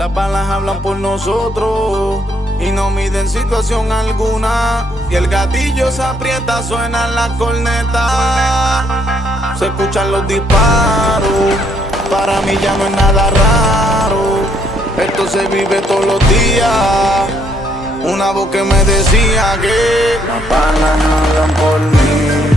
Las balas hablan por nosotros y no miden situación alguna. Y el gatillo se aprieta, suenan las cornetas, se escuchan los disparos. Para mí ya no es nada raro, esto se vive todos los días. Una voz que me decía que las balas hablan por mí,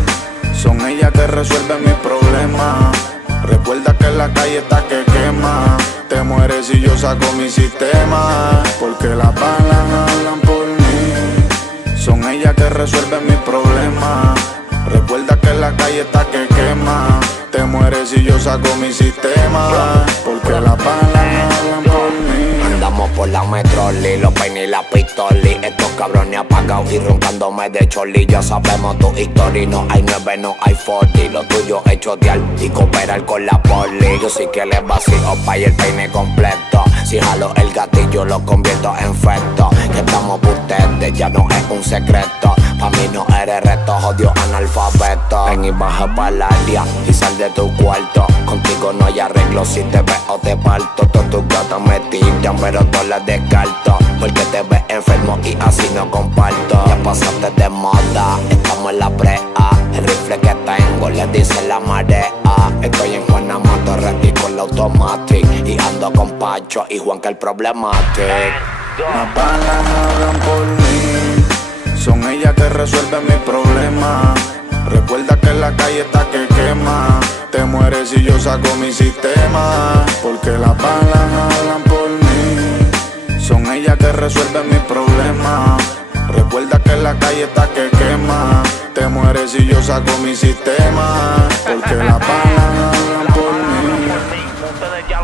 son ellas que resuelven mis problemas. Recuerda que en la calle está que quema, te mueres si yo saco mi sistema. Porque las balas hablan por mí, son ellas que resuelven mis problemas. Recuerda que en la calle está que quema, te mueres si yo saco mi sistema. Porque las balas hablan por mí. Andamos por la metroli, los peines y la pistoli. Estos cabrones apagados y roncándome de choli. Ya sabemos tu historia, no hay 9, no hay 40. Lo tuyo es chotear y cooperar con la poli. Yo sí que les vacío pa' y el peine completo. Si jalo el gatillo lo convierto en feto. Que estamos por ustedes, ya no es un secreto. Pa' mí no eres reto, jodido analfabeto. Ven y baja pa' la área y sal de tu cuarto. Contigo no hay arreglo, si te veo te parto. Todas tus gatas me tiran, pero todas las descarto. Porque te ves enfermo y así no comparto. Ya pasaste de moda, estamos en la brea. El rifle que tengo le dice la marea. Estoy en Juana Mato, ready con la automatic. Y ando con Pacho y Juan que el problematic. Las balas hablan por mí, son ellas que resuelven mis problemas. Recuerda que en la calle está que quema, te mueres si yo saco mi sistema. Porque las balas hablan por mí, son ellas que resuelven mis problemas. Recuerda que en la calle está que quema, te mueres si yo saco mi sistema. Porque las balas hablan por mí.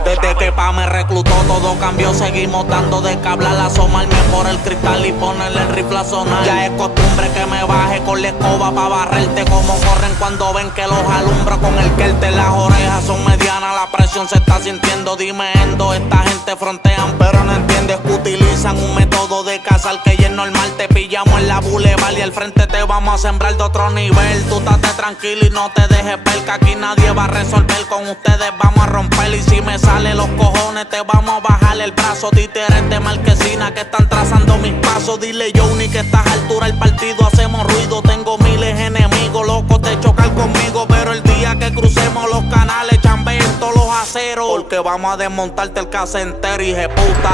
Desde que pa' me reclutó todo cambió, seguimos dando de que hablar, asomarme por el cristal y ponerle el rifle a sonar. Ya es costumbre que me baje con la escoba pa' barrerte, como corren cuando ven que los alumbro con el querte. Las orejas son medianas, la presión se está sintiendo. Dime endo, esta gente frontean pero no entiendes que utilizan un método de cazar que ya es normal. Te pillamos en la boulevard y al frente te vamos a sembrar de otro nivel. Tú estate tranquilo y no te dejes ver, que aquí nadie va a resolver, con ustedes vamos a romper. Y si me sale los cojones te vamos a bajar el brazo. Títeres de marquesina que están trazando mis pasos. Dile Johnny que a estas alturas el partido hacemos ruido. Tengo miles enemigos locos de chocar conmigo, pero el día que crucemos los canales chambeen todos los aceros, porque vamos a desmontarte el casa entero, hijeputa.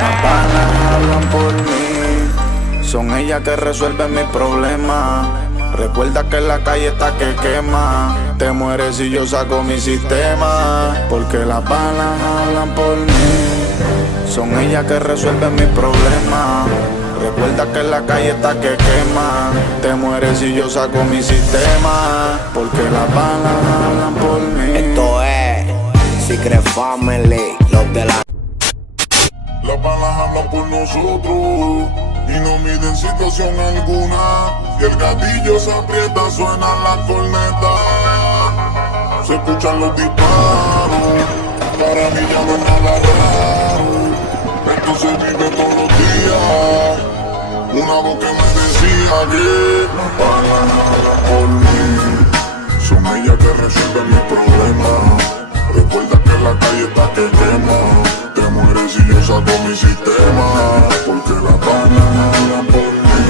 Las balas hablan por mí, son ellas que resuelven mis problemas. Recuerda que en la calle está que quema, te mueres si yo saco mi sistema. Porque las balas hablan por mí, son ellas que resuelven mis problemas. Recuerda que en la calle está que quema, te mueres si yo saco mi sistema. Porque las balas hablan por mí. Esto es Secret Family, los de la... Las balas hablan por nosotros y no miden situación alguna. Y el gatillo se aprieta, suenan las cornetas, se escuchan los disparos. Para mí ya no es nada raro, esto se vive todos los días. Una voz que me decía que las balas hablan por mí, son ellas que resuelven mis problemas. Recuerda que en la calle está que quema, te mueres si yo saco mi sistema. Porque las balas hablan por mí,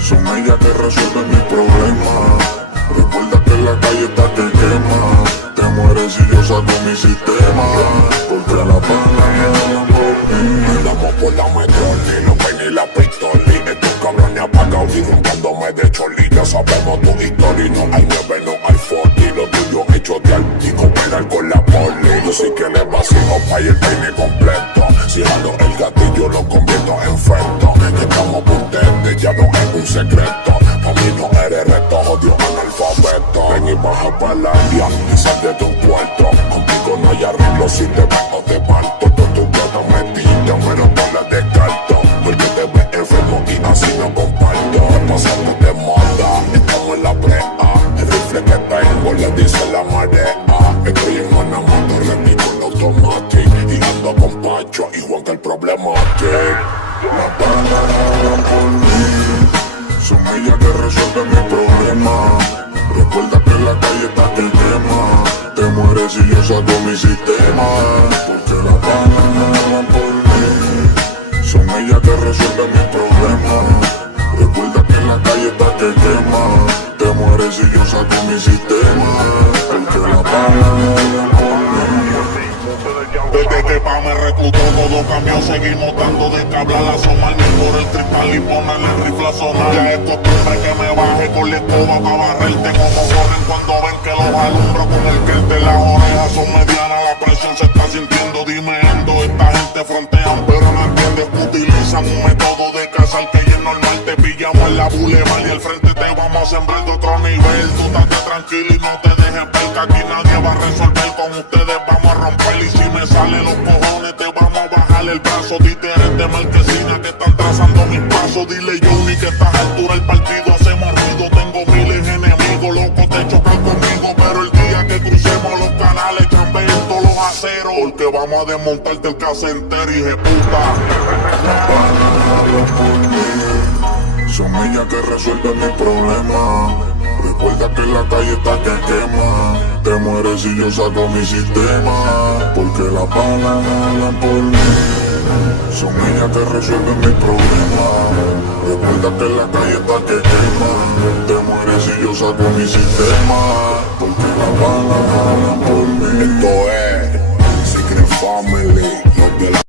son ellas que resuelven mis problemas. Recuerda que en la calle está que quema, te mueres si yo saco mi sistema. Porque las balas hablan por mí. Andamos por la metroli, los peines y la pistoli. Estos cabrones apagados y roncándome de choli. Ya sabemos tu historia, no hay 9, no hay 40. Lo tuyo es chotear y cooperar con la poli. Yo sí que les vacío pa' y el peine completo. Si jalo el gatillo lo convierto en feto. Estamos por ustedes, ya no es un secreto. Pa' mí no eres reto, jodido analfabeto. Ven y baja pa' la área y sal de tu cuarto. Contigo no hay arreglo, si te veo te parto. Todas tus gatas me tiran, pero todas las descarto. Porque te ves enfermo y así no comparto. Pasando de moda, estamos en la brea. El rifle que tengo le dice la marea. Estoy en Juana Mato, ready con la automatic. Y ando con Pacho y Juan que el problematic. Las balas hablan por mí, son ellas que resuelven mis problemas. Recuerda que en la calle está que quema, te mueres si yo saco mi sistema. Porque las balas ella que resuelve mis problemas. Recuerda que en la calle está que quema. Te mueres si yo saco mi sistema. Porque la bala por mí. Desde que pa' me reclutó todo cambió, seguimos dando de que hablar, asomarme por el cristal y ponerle el rifle a sonar. Ya es costumbre que me baje con la escoba pa' barrerte, como corren cuando ven que los alumbro con el que las orejas son medianas, la presión se está sintiendo, dime endo, esta gente frontean pero no entiendes que utilizan un método de cazar que ya es normal, te pillamos en la boulevard y al frente te vamos a sembrar de otro nivel, tú estate tranquilo y no te dejes ver que aquí nadie va a resolver, con ustedes vamos a romper y si me salen los cojones te vamos a bajar el brazo. Títeres de marquesina que están trazando mis pasos. Dile Johnny que a estas alturas el partido hacemos ruido. Tengo miles de enemigos locos de chocar conmigo, pero el día que crucemos los canales cambien todos los aceros, porque vamos a desmontarte el casa entero, hijeputa. Son ellas que resuelven mis problemas. Recuerda que en la calle está que quema. Te mueres si yo saco mi sistema. Porque las balas hablan por mí. Son ellas que resuelven mis problemas. Recuerda que en la calle está que quema. Te mueres si yo saco mi sistema. Porque las balas hablan por mí. Esto es Secret Family, los de la